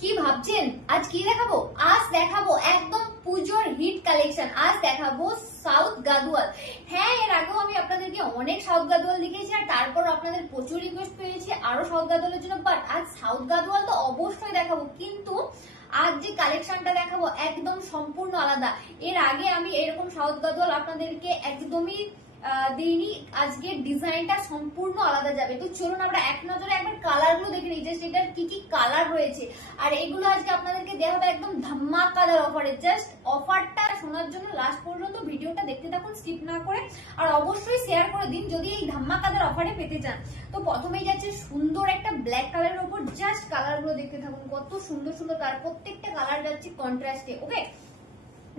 কি ভাবছেন আজ কি দেখাবো? আজ দেখাবো একদম পুজোর হিট কালেকশন। আজ দেখাবো সাউথ গাদোয়াল। হ্যাঁ, এর আগেও আমি আপনাদেরকে অনেক সাউথ গাদোয়াল দেখিয়েছি আর তারপর আপনাদের প্রচুর রিকোয়েস্ট পেয়েছি আরো সাউথ গাদোয়ালের জন্য। বাট আজ সাউথ গাদোয়াল তো অবশ্যই দেখাবো, কিন্তু আজ যে কালেকশনটা দেখাবো একদম সম্পূর্ণ আলাদা। এর আগে আমি এরকম সাউথ গাদোয়াল আপনাদেরকে একদমই দেইনি। আজকে ডিজাইনটা সম্পূর্ণ আলাদা যাবে। তো চলুন আমরা এক নজরে একবার কালার গুলো দেখে নিই, জাস্ট এটার কি কি কালার রয়েছে। আর এগুলো আজকে আপনাদেরকে দেওয়া হবে একদম ধামাকাদার অফারে। জাস্ট অফারটা শোনার জন্য লাস্ট পর্যন্ত ভিডিওটা দেখতে থাকুন স্কিপ না করে, আর অবশ্যই শেয়ার করে দিন যদি এই ধামাকাদার অফারে পেতে চান। তো প্রথমেই যাচ্ছে সুন্দর একটা ব্ল্যাক কালারের উপর, জাস্ট কালার গুলো দেখতে থাকুন, কত সুন্দর সুন্দর কালার, প্রত্যেকটা কালার যাচ্ছে কন্ট্রাস্টে। ওকে,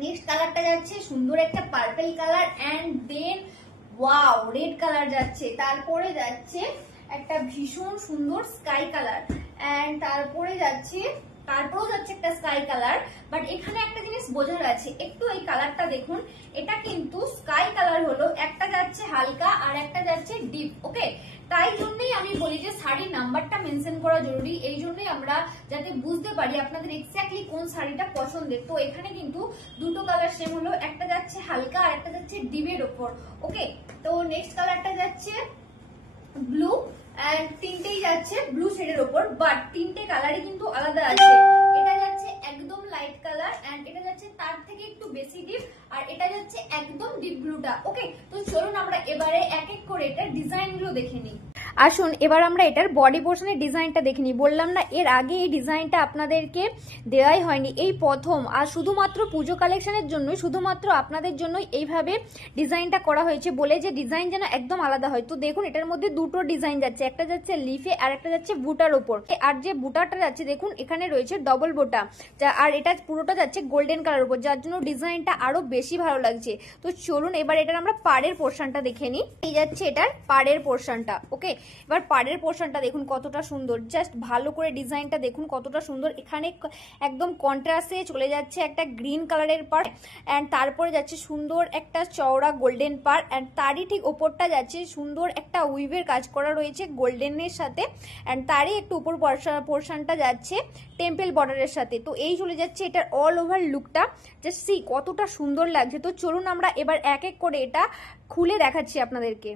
নেক্সট কালারটা যাচ্ছে সুন্দর একটা purple colour, and then wow red colour যাচ্ছে। তারপরে যাচ্ছে একটা ভীষণ সুন্দর স্কাই কালার, এন্ড তারপরেও যাচ্ছে একটা স্কাই কালার। বাট এখানে একটা জিনিস বোঝার আছে, একটু এই কালারটা দেখুন, এটা কিন্তু স্কাই কালার হলো, একটা যাচ্ছে হালকা আর একটা যাচ্ছে ডিপ। ওকে, তাই জন্যই আমি বলি যে শাড়ির নাম্বারটা মেনশন করা জরুরি, এই জন্যই আমরা যাতে বুঝতে পারি আপনাদের এক্স্যাক্টলি কোন শাড়িটা পছন্দের। তো এখানে কিন্তু দুটো কালার সেম হলো, একটা যাচ্ছে হালকা আর একটা যাচ্ছে ডিপের ওপর। ওকে, তো নেক্সট কালারটা যাচ্ছে ব্লু, এন্ড তিনটেই যাচ্ছে ব্লু শেডের ওপর, বাট তিনটে কালারই কিন্তু আলাদা আছে। এটা যাচ্ছে একদম লাইট কালার, এন্ড এটা যাচ্ছে তার থেকে একটু বেশি ডিপ, আর এটা যাচ্ছে একদম ডিপ ব্লুটা। ওকে, তো চলুন আমরা এবারে এক এক করে এটা ডিজাইন গুলো দেখে নিই। আসুন এবার আমরা এটার বডি পোর্শনের ডিজাইনটা দেখে নিই। বললাম না এর আগে এই ডিজাইনটা আপনাদেরকে দেওয়াই হয়নি, এই প্রথম। আর শুধুমাত্র পুজো কালেকশনের জন্যই, শুধুমাত্র আপনাদের জন্যই এইভাবে ডিজাইনটা করা হয়েছে, বলে যে ডিজাইন যেন একদম আলাদা হয়। তো দেখুন এটার মধ্যে দুটো ডিজাইন যাচ্ছে, একটা যাচ্ছে লিফে আর একটা যাচ্ছে বুটার ওপর। আর যে বুটারটা যাচ্ছে দেখুন এখানে রয়েছে ডবল বোটা, আর এটা পুরোটা যাচ্ছে গোল্ডেন কালার উপর, যার জন্য ডিজাইনটা আরো বেশি ভালো লাগছে। তো চলুন এবার এটার আমরা পাড়ের পোর্শনটা দেখে নিই। এই যাচ্ছে এটার পাড়ের পোর্শনটা। ওকে, এবার পাড়ের পোর্শনটা দেখুন কতটা সুন্দর, জাস্ট ভালো করে ডিজাইনটা দেখুন কতটা সুন্দর। এখানে একদম কন্ট্রাস্টে চলে যাচ্ছে একটা গ্রিন কালারের পাড়, এন্ড তারপরে যাচ্ছে সুন্দর একটা চওড়া গোল্ডেন পাড়, এন্ড তারই ঠিক ওপরটা যাচ্ছে সুন্দর একটা উইভের কাজ করা রয়েছে গোল্ডেনের সাথে, এন্ড তারই একটু উপর পোর্শনটা যাচ্ছে টেম্পল বর্ডারের সাথে। তো এই চলে যাচ্ছে এটার অল ওভার লুকটা, জাস্ট সি কতটা সুন্দর লাগছে। তো চলুন আমরা এবার এক এক করে এটা খুলে দেখাচ্ছি আপনাদেরকে।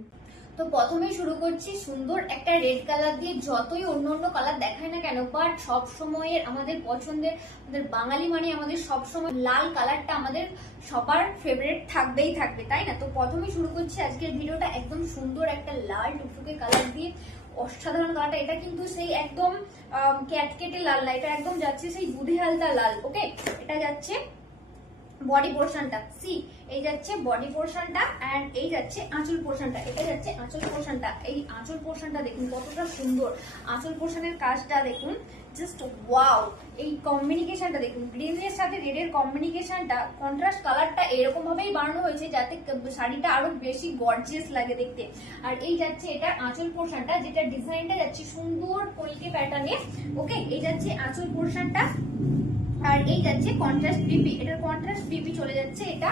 তো প্রথমেই শুরু করছি সুন্দর একটা রেড কালার দিয়ে। যতই অন্য অন্য কালার দেখায় না কেন, বাট সব সময়ের আমাদের পছন্দের, আমাদের বাঙালি মানে আমাদের সব সময় লাল কালারটা আমাদের সবার ফেভারিট থাকবেই থাকবে, তাই না? তো প্রথমেই শুরু করছি আজকের ভিডিওটা একদম সুন্দর একটা লাল টুকটুকে কালার দিয়ে, অসাধারণ কালারটা। এটা কিন্তু সেই একদম ক্যাটকেটে লাল না, এটা একদম যাচ্ছে সেই দুধে হালকা লাল। ওকে, এটা যাচ্ছে বডি পোর্শনটা, সি এই যাচ্ছে বডি পোর্শনটা, এন্ড এই যাচ্ছে আঁচল পোর্শনটা। এটা যাচ্ছে আঁচল পোর্শনটা। এই আঁচল পোর্শনটা দেখুন কতটা সুন্দর, আঁচল পোর্শনের কাজটা দেখুন, জাস্ট ওয়াও। এই কম্বিনিকেশনটা দেখুন, গ্রিনের সাথে রেডের কম্বিনিকেশনটা, কন্ট্রাস্ট কালারটা এরকম ভাবেই বানানো হয়েছে যাতে শাড়িটা আরো বেশি গর্জিয়াস লাগে দেখতে। আর এই যাচ্ছে এটার আঁচল পোর্শনটা, যেটা ডিজাইনটা যাচ্ছে সুন্দর কলকে প্যাটার্নে। ওকে, এই যাচ্ছে আঁচল পোর্শনটা, আর এই যাচ্ছে কন্ট্রাস্ট বিপি। এটার কন্ট্রাস্ট বিপি চলে যাচ্ছে এটা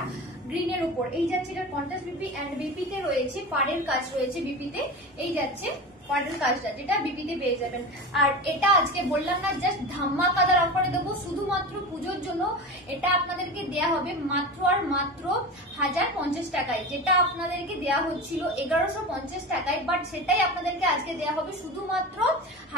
গ্রিনের উপর। এই যাচ্ছে এটার কন্ট্রাস্ট বিপি, এন্ড বিপিতে রয়েছে পাড়ের কাজ রয়েছে বিপিতে। এই যাচ্ছে পাড়ের কাজটা যেটা বিপিতে পেয়ে যাবেন। আর এটা আজকে বললাম না জাস্ট ধামাকাদার অফারে দেবো শুধুমাত্র পুজোর জন্য। এটা আপনাদেরকে দেয়া হবে মাত্র আর মাত্র 1050 টাকায়, যেটা আপনাদেরকে দেয়া হচ্ছিল 1150 টাকায়, বাট সেটাই আপনাদেরকে আজকে দেয়া হবে শুধুমাত্র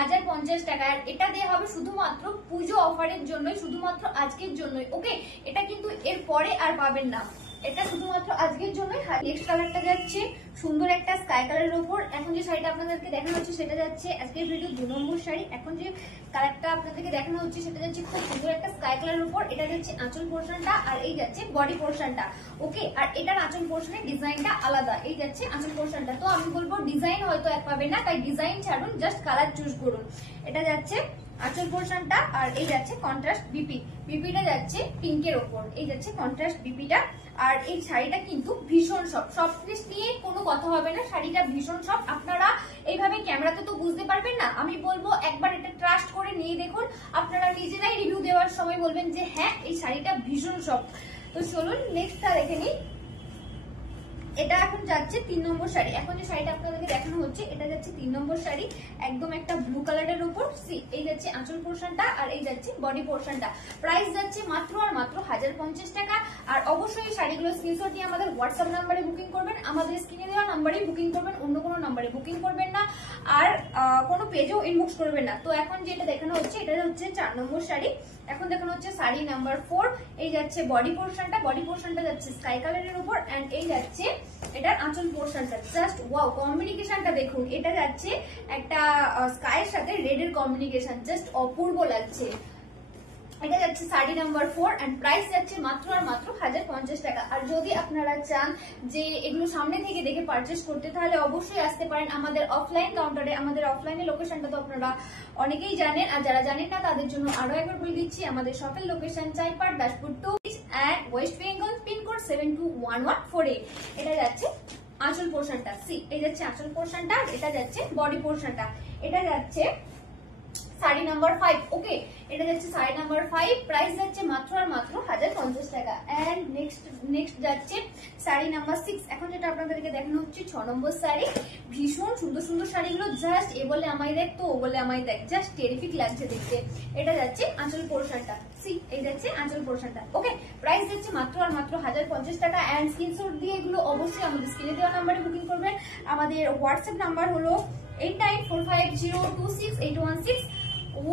1050 টাকায়। আর এটা দেয়া হবে শুধুমাত্র পুজো অফারের জন্যই, শুধুমাত্র আজকের জন্যই। ওকে, এটা কিন্তু এর পরে আর পাবেন না, এটা শুধুমাত্র আজকের জন্যই। নেক্সট কালারটা যাচ্ছে সুন্দর একটা স্কাই কালারের উপর। এখন যে শাড়িটা আপনাদেরকে দেখানো হচ্ছে সেটা যাচ্ছে আজকের ভিডিও 2 নম্বর শাড়ি। এখন যে কালারটা আপনাদেরকে দেখানো হচ্ছে সেটা যাচ্ছে খুব সুন্দর একটা স্কাই কালারের উপর। এটা যাচ্ছে আঁচল পোর্শনটা, আর এই যাচ্ছে বডি পোর্শনটা। ওকে, আর এটার আঁচল পোর্শনের ডিজাইনটা আলাদা। এই যাচ্ছে আঁচল পোর্শনটা। তো আমি বলবো ডিজাইন হয়তো এক পাবে না, তাই ডিজাইন ছাড়ুন, জাস্ট কালার চুজ করুন। এটা যাচ্ছে আঁচল পোর্শনটা, আর এই যাচ্ছে কন্ট্রাস্ট বিপি। বিপিটা যাচ্ছে পিঙ্কের ওপর, এই যাচ্ছে কন্ট্রাস্ট বিপিটা। আর এই শাড়িটা কিন্তু ভীষণ সফটনেস নিয়ে কোনো কথা হবে না, শাড়িটা ভীষণ সফট। আপনারা এইভাবে ক্যামেরাতে তো বুঝতে পারবেন না, আমি বলবো একবার এটা ট্রাস্ট করে নিয়ে দেখুন, আপনারা নিজেরাই রিভিউ দেওয়ার সময় বলবেন যে হ্যাঁ এই শাড়িটা ভীষণ সফট। তো চলুন নেক্সটটা দেখে নিই। এটা এখন যাচ্ছে 3 নম্বর শাড়ি। এখন যে শাড়িটা আপনাদেরকে দেখানো হচ্ছে এটা যাচ্ছে 3 নম্বর শাড়ি, একদম একটা ব্লু কালারের উপর। সি এই যাচ্ছে আঁচল পোর্শনটা আর এই যাচ্ছে বডি পোর্শনটা। প্রাইস যাচ্ছে মাত্র আর মাত্র 1050 টাকা। আর অবশ্যই এই শাড়িগুলো স্ক্রিনশট নিয়ে আমাদের হোয়াটসঅ্যাপ নাম্বারে বুকিং করবেন, আমাদের স্ক্রিনে দেওয়া নাম্বারেই বুকিং করবেন, অন্য কোনো নাম্বারে বুকিং করবেন না, আর কোনো পেজেও ইনবক্স করবেন না। তো এখন যেটা দেখানো হচ্ছে এটা হচ্ছে 4 নম্বর শাড়ি। এখন দেখানো হচ্ছে শাড়ি নাম্বার 4। এই যাচ্ছে বডি পোর্শনটা, বডি পোর্শনটা যাচ্ছে স্কাই কালারের উপর এন্ড এই যাচ্ছে এটার আঁচল পোর্শনটা। জাস্ট ওয়াও, কম্বিনেশনটা দেখুন, এটা যাচ্ছে একটা স্কাইয়ের সাথে রেড এর কম্বিনেশন, জাস্ট অপূর্ব লাগছে। এটা যাচ্ছে শাড়ি নাম্বার 4 এন্ড প্রাইস যাচ্ছে মাত্র আর মাত্র 1050 টাকা। আর যদি আপনারা চান যে এগুলো সামনে থেকে দেখে পারচেস করতে, তাহলে অবশ্যই আসতে পারেন আমাদের অফলাইন কাউন্টারে। আমাদের অফলাইনের লোকেশনটা তো আপনারা অনেকেই জানেন, আর যারা জানেন না তাদের জন্য আরো একবার বলে দিচ্ছি, আমাদের শপের location Chaipat Daspur 2 and West Bengal, pincode 721148। এটা যাচ্ছে আঁচল পোর্শনটা। সি এই যাচ্ছে আঁচল পোর্শনটা, এটা যাচ্ছে বডি পোর্শনটা। এটা যাচ্ছে শাড়ি নাম্বার 5। ওকে, এটা যাচ্ছে শাড়ি নাম্বার 5। প্রাইস যাচ্ছে মাত্র আর মাত্র 1050 টাকা। এন্ড নেক্সট যাচ্ছে শাড়ি নাম্বার 6। এখন যেটা আপনাদেরকে দেখানো হচ্ছে 6 নম্বর শাড়ি। ভীষণ সুন্দর সুন্দর শাড়িগুলো, জাস্ট এ বলে আমায় দেখ তো ও বলে আমায় দেখ, জাস্ট টেরিফিক লাগছে দেখতে। এটা যাচ্ছে আঁচল পোর্শনটা। সি এই যাচ্ছে আঁচল পোর্শনটা। ওকে, প্রাইস যাচ্ছে মাত্র আর মাত্র 1050 টাকা। এন্ড স্ক্রিনশট দিয়ে এগুলো অবশ্যই আমাদের স্ক্রিনে দেওয়া নাম্বারে বুকিং করবেন। আমাদের হোয়াটসঅ্যাপ নাম্বার হলো 8945026816।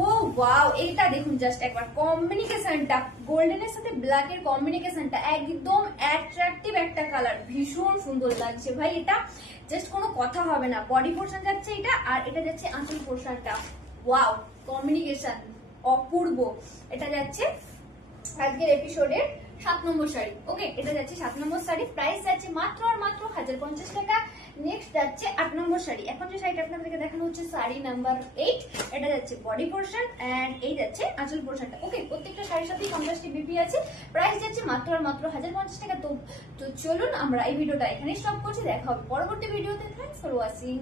ও ওয়াও, এইটা দেখুন জাস্ট একবার কম্বিনেশনটা, গোল্ডেনের সাথে ব্ল্যাক এর কম্বিনেশনটা একদম অ্যাট্রাকটিভ একটা কালার, ভীষণ সুন্দর লাগছে ভাই। এটা জাস্ট কোনো কথা হবে না। বডি পোর্শন যাচ্ছে এটা, আর এটা যাচ্ছে আঁচল পোর্শনটা। ওয়াও, কম্বিনেশন অপূর্ব। এটা যাচ্ছে আজকের এপিসোডের 7 নম্বর শাড়ি। ওকে, এটা যাচ্ছে 7 নম্বর শাড়ি। প্রাইস যাচ্ছে মাত্র আর মাত্র 1050 টাকা। নেক্সট যাচ্ছে 8 নম্বর শাড়ি। এখন যে শাড়িটা আপনাদেরকে দেখানো হচ্ছে শাড়ি নাম্বার 8। এটা যাচ্ছে বডি পোর্শন এন্ড এই যাচ্ছে আঁচল পোর্শনটা। ওকে, প্রত্যেকটা শাড়ির সাথে 50টি বিপি আছে। প্রাইস যাচ্ছে মাত্র আর মাত্র 1050 টাকা। তো চলুন আমরা এই ভিডিওটা এখানেই স্টপ করছি, দেখা হবে পরবর্তী ভিডিওতে। Thanks for watching.